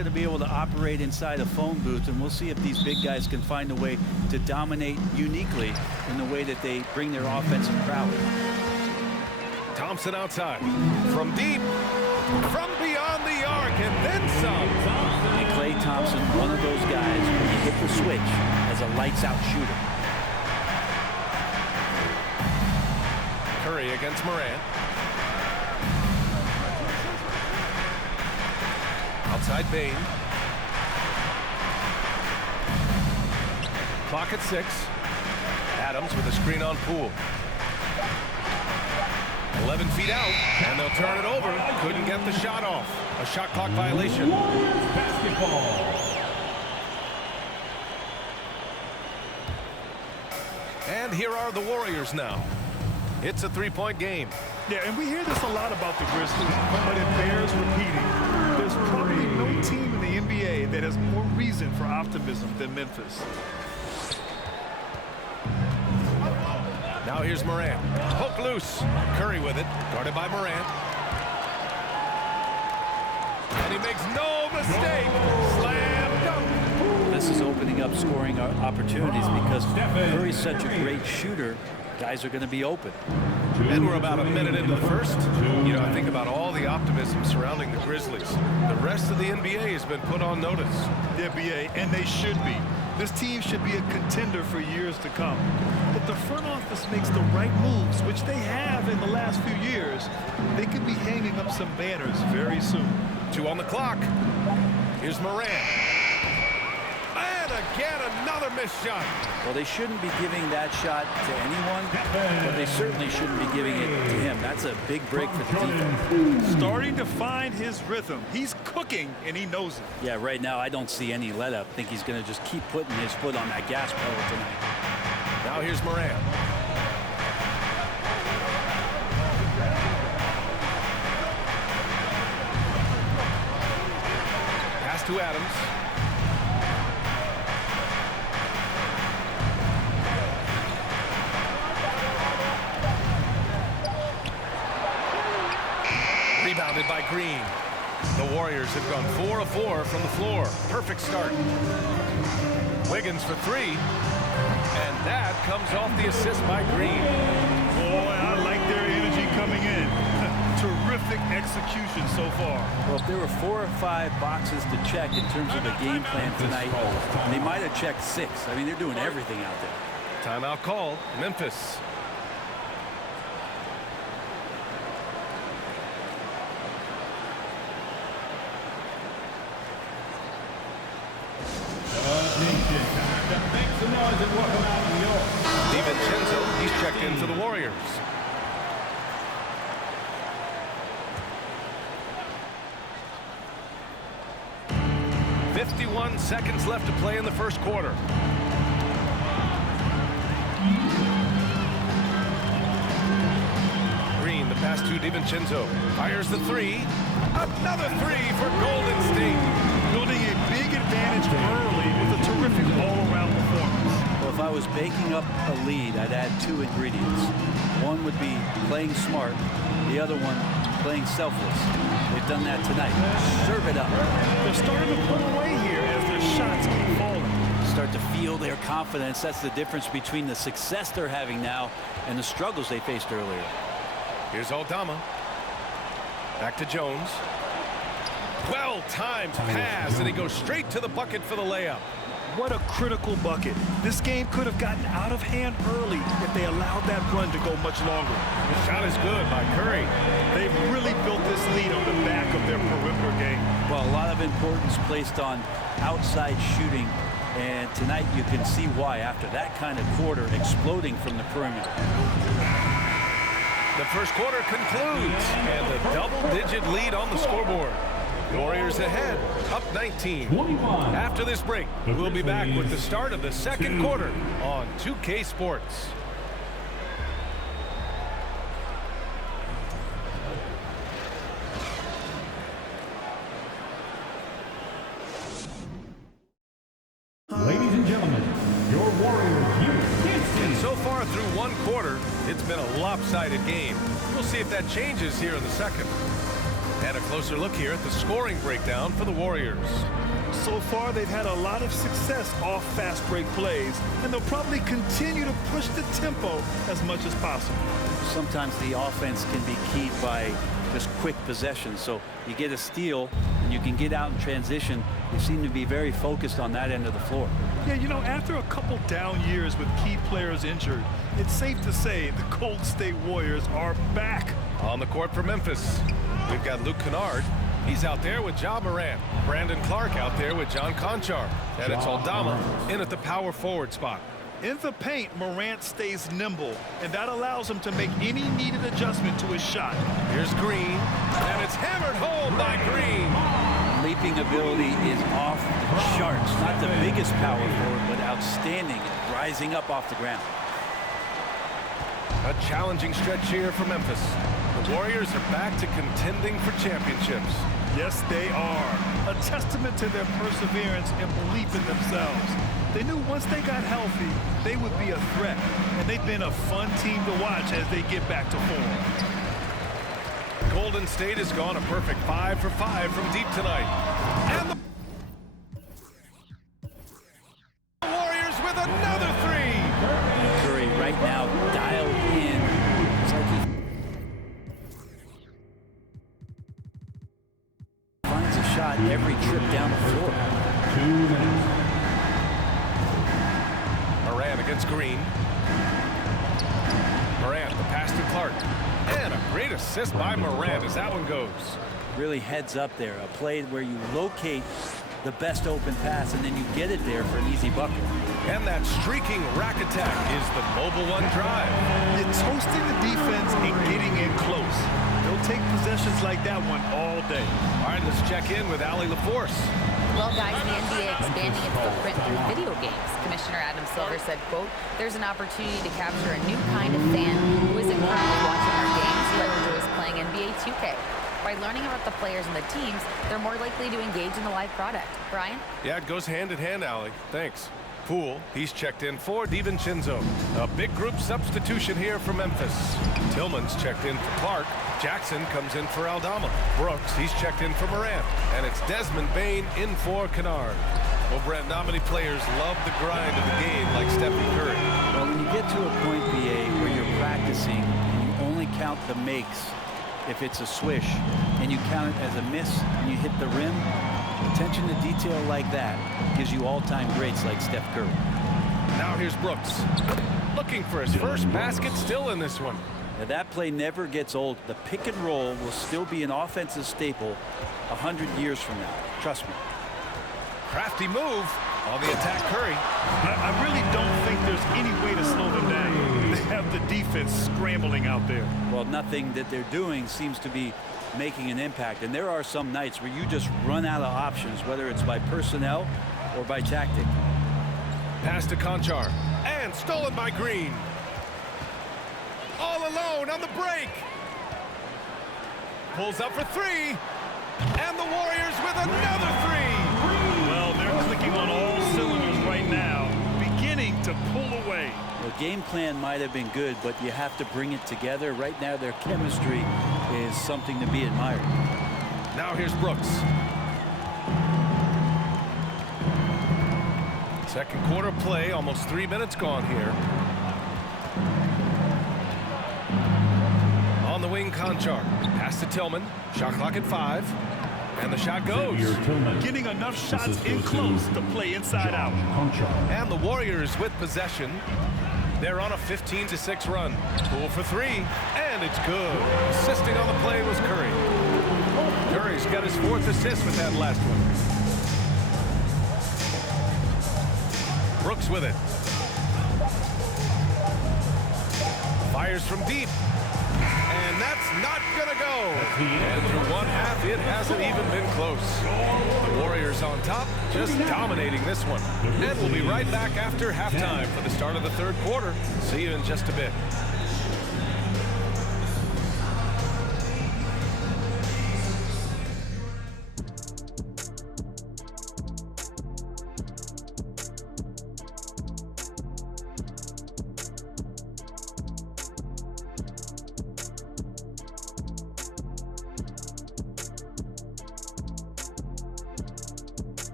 going to be able to operate inside a phone booth, and we'll see if these big guys can find a way to dominate uniquely in the way that they bring their offensive prowess. Thompson outside. From deep. From beyond the arc, and then some. And Klay Thompson, one of those guys, when you hit the switch, as a lights-out shooter. Curry against Morant. Outside Bain. Clock at 6. Adams with a screen on Poole. 11 feet out, and they'll turn it over. Couldn't get the shot off. A shot clock violation. Basketball. And here are the Warriors now. It's a three-point game. Yeah, and we hear this a lot about the Grizzlies, but it bears repeating. There's probably no team in the NBA that has more reason for optimism than Memphis. Now here's Morant. Poke loose. Curry with it. Guarded by Morant. And he makes no mistake. Slam dunk. This is opening up scoring opportunities because Curry's such a great shooter. Guys are going to be open. And we're about a minute into the first. You know, I think about all the optimism surrounding the Grizzlies. The rest of the NBA has been put on notice. The NBA, and they should be. This team should be a contender for years to come. If the front office makes the right moves, which they have in the last few years, they could be hanging up some banners very soon. 2 on the clock. Here's Morant. And again, another missed shot. Well, they shouldn't be giving that shot to anyone, but they certainly shouldn't be giving it to him. That's a big break for the defense. Starting to find his rhythm. He's cooking, and he knows it. Yeah, right now I don't see any let-up. I think he's going to just keep putting his foot on that gas pedal tonight. Now here's Morant. Pass to Adams. Rebounded by Green. The Warriors have gone 4 of 4 from the floor. Perfect start. Wiggins for 3. And that comes off the assist by Green. Boy, I like their energy coming in. Terrific execution so far. Well, if there were 4 or 5 boxes to check in terms of the game plan tonight, they might have checked 6. I mean, they're doing everything out there. Timeout call, Memphis. DiVincenzo, he's checked in for the Warriors. "51 seconds left to play in the first quarter." Green, the pass to DiVincenzo. Fires the 3. Another 3 for Golden State. Building a big advantage early with a terrific all-around performance. Well, if I was baking up a lead, I'd add 2 ingredients. One would be playing smart. The other one, playing selfless. They've done that tonight. Serve it up. They're starting to pull away here as their shots keep falling. Start to feel their confidence. That's the difference between the success they're having now and the struggles they faced earlier. Here's Aldama. Back to Jones. Well-timed pass, and he goes straight to the bucket for the layup. What a critical bucket. This game could have gotten out of hand early if they allowed that run to go much longer. The shot is good by Curry. They've really built this lead on the back of their perimeter game. Well, a lot of importance placed on outside shooting, and tonight you can see why after that kind of quarter exploding from the perimeter. The first quarter concludes, and the double-digit lead on the scoreboard. Warriors ahead, up 19. After this break, we'll be back with the start of the second quarter on 2K Sports. Ladies and gentlemen, your Warriors. And so far through one quarter, it's been a lopsided game. We'll see if that changes here in the second. And a closer look here at the scoring breakdown for the Warriors. So far, they've had a lot of success off fast break plays, and they'll probably continue to push the tempo as much as possible. Sometimes the offense can be keyed by just quick possession. So you get a steal, and you can get out in transition. They seem to be very focused on that end of the floor. Yeah, you know, after a couple down years with key players injured, it's safe to say the Golden State Warriors are back. On the court for Memphis, we've got Luke Kennard. He's out there with Ja Morant. Brandon Clark out there with John Conchar. And it's Aldama in at the power forward spot. In the paint, Morant stays nimble, and that allows him to make any needed adjustment to his shot. Here's Green, and it's hammered home by Green. Leaping ability is off the charts. Not the biggest power forward, but outstanding at rising up off the ground. A challenging stretch here for Memphis. The Warriors are back to contending for championships. Yes, they are. A testament to their perseverance and belief in themselves. They knew once they got healthy, they would be a threat. And they've been a fun team to watch as they get back to form. Golden State has gone a perfect 5 for 5 from deep tonight. And the Warriors with another three. Curry right now dialed in. It's like he finds a shot every trip down the floor. 2 minutes. Morant against Green. Morant, the pass to Clark. And a great assist by Morant as that one goes. Really heads up there. A play where you locate the best open pass and then you get it there for an easy bucket. And that streaking rack attack is the mobile one drive. You're toasting the defense and getting in close. They'll take possessions like that one all day. All right, let's check in with Allie LaForce. Well, guys, the NBA expanding its footprint through video games. Commissioner Adam Silver said, quote, "There's an opportunity to capture a new kind of fan who isn't currently watching our games but enjoys playing NBA 2K. By learning about the players and the teams, they're more likely to engage in the live product." Brian? Yeah, it goes hand in hand, Allie. Thanks. Poole, he's checked in for DiVincenzo. A big group substitution here for Memphis. Tillman's checked in for Clark. Jackson comes in for Aldama. Brooks, he's checked in for Morant. And it's Desmond Bane in for Kennard. Well, Brent, not many players love the grind of the game like Stephen Curry. Well, when you get to a point, BA, where you're practicing and you only count the makes if it's a swish, and you count it as a miss and you hit the rim, attention to detail like that gives you all-time greats like Steph Curry. Now here's Brooks. Looking for his first basket, still in this one. Now, that play never gets old. The pick and roll will still be an offensive staple 100 years from now. Trust me. Crafty move on the attack, Curry. I really don't think there's any way to slow them down. They have the defense scrambling out there. Well, nothing that they're doing seems to be making an impact. And there are some nights where you just run out of options, whether it's by personnel or by tactic. Pass to Conchar. And stolen by Green. All alone on the break. Pulls up for three. And the Warriors with another three. Well, they're clicking on all cylinders right now, beginning to pull away. The game plan might have been good, but you have to bring it together. Right now, their chemistry is something to be admired. Now here's Brooks. Second quarter play, almost 3 minutes gone here. On the wing, Conchar. Pass to Tillman. Shot clock at 5. And the shot goes. Getting enough shots in close to play inside out. And the Warriors with possession. They're on a 15-6 run. Poole for three. And it's good. Assisting on the play was Curry. Curry's got his 4th assist with that last one. Brooks with it. Fires from deep. And that's not gonna go. And through one half, it hasn't even been close. The Warriors on top, just dominating this one. And we'll be right back after halftime for the start of the third quarter. See you in just a bit.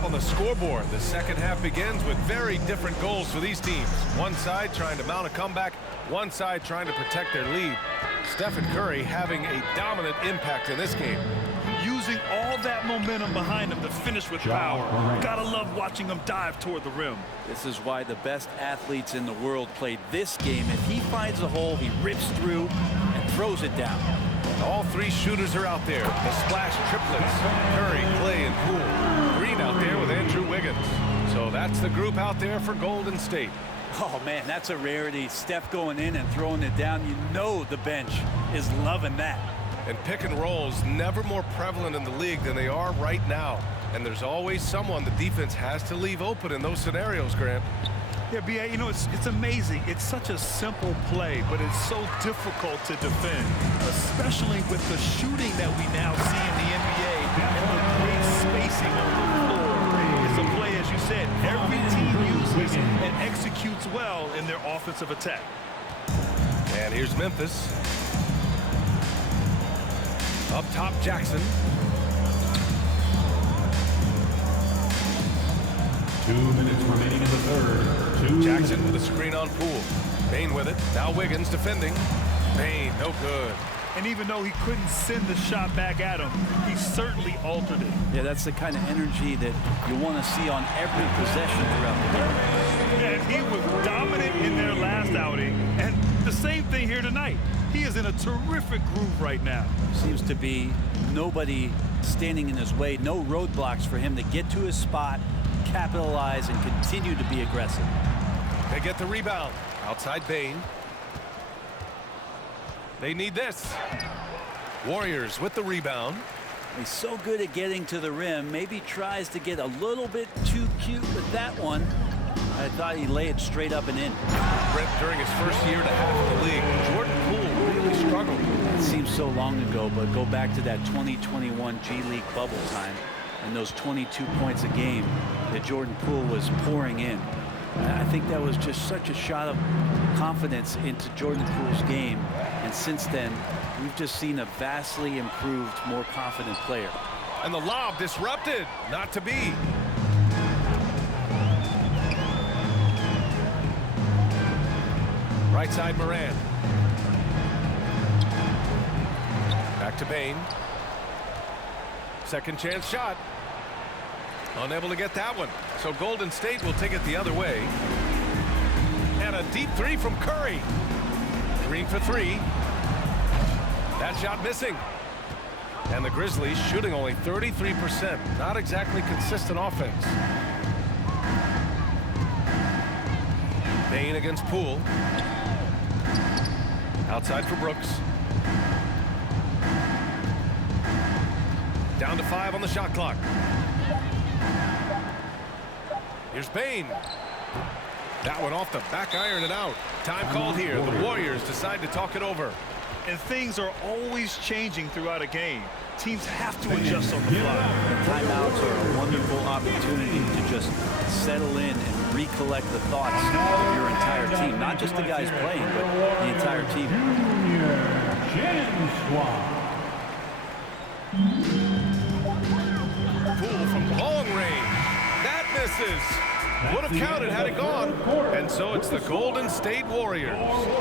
up on the scoreboard. The second half begins with very different goals for these teams. One side trying to mount a comeback, one side trying to protect their lead. Stephen Curry having a dominant impact in this game. Using all that momentum behind him to finish with power. Gotta love watching him dive toward the rim. This is why the best athletes in the world play this game. If he finds a hole, he rips through and throws it down. All three shooters are out there. The splash triplets. Curry, Clay, and Poole. Green out there with Andrew Wiggins. So that's the group out there for Golden State. Oh, man, that's a rarity. Steph going in and throwing it down. You know the bench is loving that. And pick and rolls never more prevalent in the league than they are right now. And there's always someone the defense has to leave open in those scenarios, Grant. Yeah, B.A., you know, it's amazing. It's such a simple play, but it's so difficult to defend, especially with the shooting that we now see in the NBA and the great spacing on the floor. It's a play, as you said, every team uses and executes well in their offensive attack. And here's Memphis. Up top, Jackson. 2 minutes remaining in the third. Jackson with a screen on Poole. Bain with it. Now Wiggins defending. Bain, no good. And even though he couldn't send the shot back at him, he certainly altered it. Yeah, that's the kind of energy that you want to see on every possession throughout the game. And he was dominant in their last outing, and the same thing here tonight. He is in a terrific groove right now. Seems to be nobody standing in his way, no roadblocks for him to get to his spot, capitalize, and continue to be aggressive. They get the rebound. Outside Bain. They need this. Warriors with the rebound. He's so good at getting to the rim. Maybe tries to get a little bit too cute with that one. I thought he laid it straight up and in. Brent, during his first year and a half in the league, Jordan Poole really struggled. It seems so long ago, but go back to that 2021 G League bubble time and those 22 points a game that Jordan Poole was pouring in. I think that was just such a shot of confidence into Jordan Poole's game. And since then, we've just seen a vastly improved, more confident player. And the lob disrupted. Not to be. Right side Moran. Back to Bain. Second chance shot. Unable to get that one. So Golden State will take it the other way. And a deep three from Curry. Green for three. That shot missing. And the Grizzlies shooting only 33%. Not exactly consistent offense. Bain against Poole. Outside for Brooks. Down to 5 on the shot clock. Here's Bain. That one off the back iron and out. Time called here. The Warriors decide to talk it over. And things are always changing throughout a game. Teams have to adjust on the fly. Timeouts are a wonderful opportunity to just settle in and recollect the thoughts of your entire team. Not just the guys playing, but the entire team. Poole from long range. That misses. Would have counted had it gone. And so it's the Golden State Warriors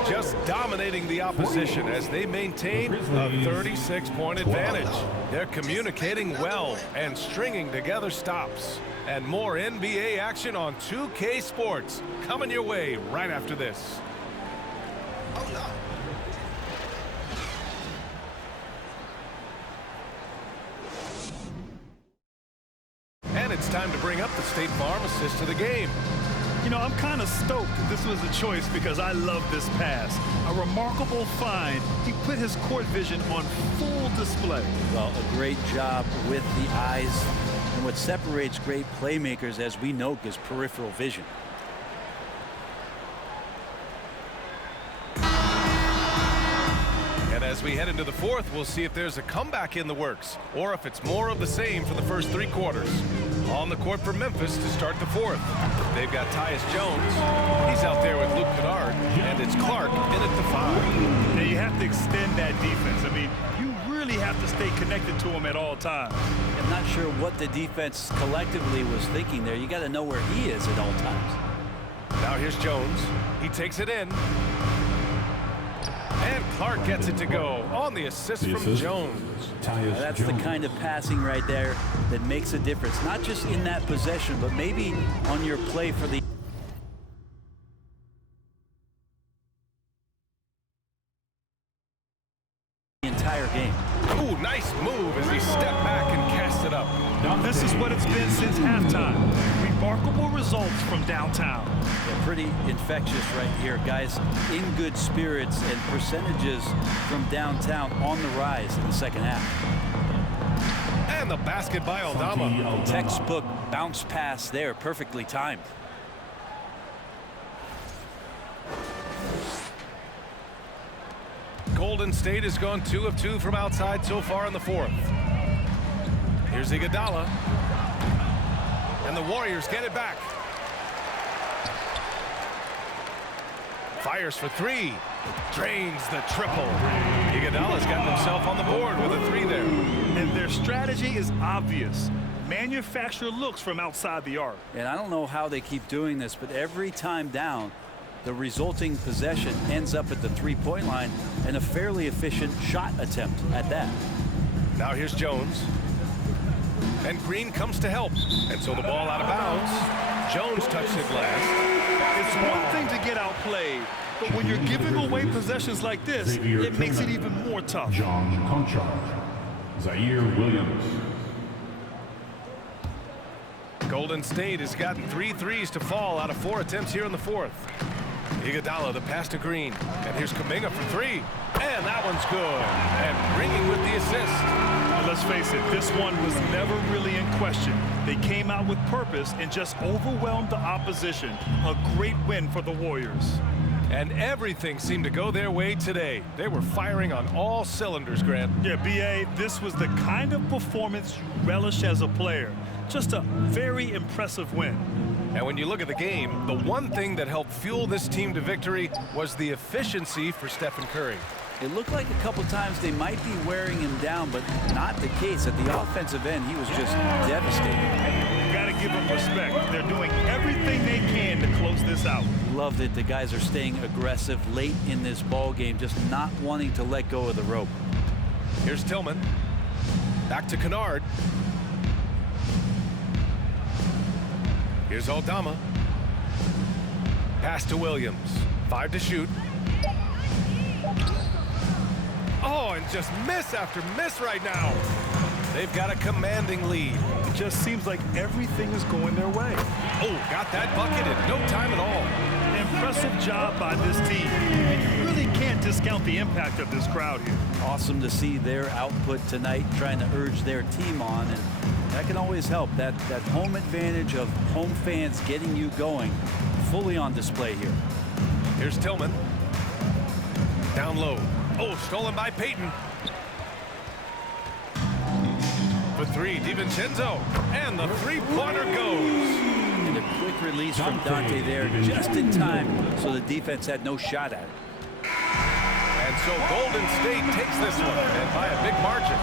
just dominating the opposition as they maintain a 36-point advantage. They're communicating well and stringing together stops. And more NBA action on 2K Sports coming your way right after this. And it's time to bring up the State Farm assist to the game. You know, I'm kind of stoked this was a choice because I love this pass. A remarkable find. He put his court vision on full display. Well, a great job with the eyes. And what separates great playmakers, as we know, is peripheral vision. And as we head into the fourth, we'll see if there's a comeback in the works or if it's more of the same for the first 3 quarters. On the court for Memphis to start the fourth. They've got Tyus Jones. He's out there with Luke Kennard, and it's Clark in at the 5. Now you have to extend that defense. I mean, you really really have to stay connected to him at all times. I'm not sure what the defense collectively was thinking there. You got to know where he is at all times. Now here's Jones. He takes it in. And Clark gets it to go on the assist from Jones. That's the kind of passing right there that makes a difference. Not just in that possession, but maybe on your play for the entire game. Ooh, nice move as he stepped back and cast it up. This is what it's been since halftime. Remarkable results from downtown. Yeah, pretty infectious right here. Guys in good spirits, and percentages from downtown on the rise in the second half. And the basket by Aldama. Textbook bounce pass there, perfectly timed. Golden State has gone 2 of 2 from outside so far in the fourth. Here's Iguodala. And the Warriors get it back. Fires for 3. Drains the triple. Iguodala's gotten himself on the board with a 3 there. And their strategy is obvious. Manufacture looks from outside the arc. And I don't know how they keep doing this, but every time down, the resulting possession ends up at the three-point line, and a fairly efficient shot attempt at that. Now here's Jones. And Green comes to help. And so the ball out of bounds. Jones touched it last. It's one thing to get outplayed, but when you're giving away possessions like this, it makes it even more tough. John Conchar. Zaire Williams. Golden State has gotten 3 threes to fall out of 4 attempts here in the fourth. Iguodala, the pass to Green. And here's Kuminga for 3. And that one's good. And Green with the assist. Well, let's face it, this one was never really in question. They came out with purpose and just overwhelmed the opposition. A great win for the Warriors. And everything seemed to go their way today. They were firing on all cylinders, Grant. Yeah, B.A., this was the kind of performance you relish as a player. Just a very impressive win. And when you look at the game, the one thing that helped fuel this team to victory was the efficiency for Stephen Curry. It looked like a couple times they might be wearing him down, but not the case. At the offensive end, he was just devastating. You got to give them respect. They're doing everything they can to close this out. Love that the guys are staying aggressive late in this ball game, just not wanting to let go of the rope. Here's Tillman. Back to Kennard. Here's Aldama. Pass to Williams. 5 to shoot. Oh, and just miss after miss right now. They've got a commanding lead. It just seems like everything is going their way. Oh, got that bucket in no time at all. Impressive job by this team. And you really can't discount the impact of this crowd here. Awesome to see their output tonight, trying to urge their team on, and that can always help. That home advantage of home fans getting you going, fully on display here. Here's Tillman. Down low. Oh, stolen by Payton. For 3, DiVincenzo. And the three-pointer goes. And a quick release from Dante there just in time, so the defense had no shot at it. And so Golden State takes this one, and by a big margin.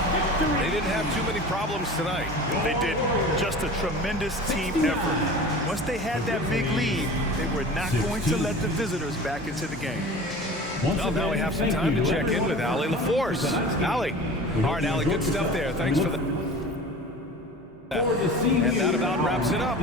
They didn't have too many problems tonight. They didn't. Just a tremendous team effort. Once they had that big lead, they were not going to let the visitors back into the game. Well, now we have some time to check in with Allie LaForce. Allie. All right, Allie, good stuff there. Thanks for the... And that about wraps it up.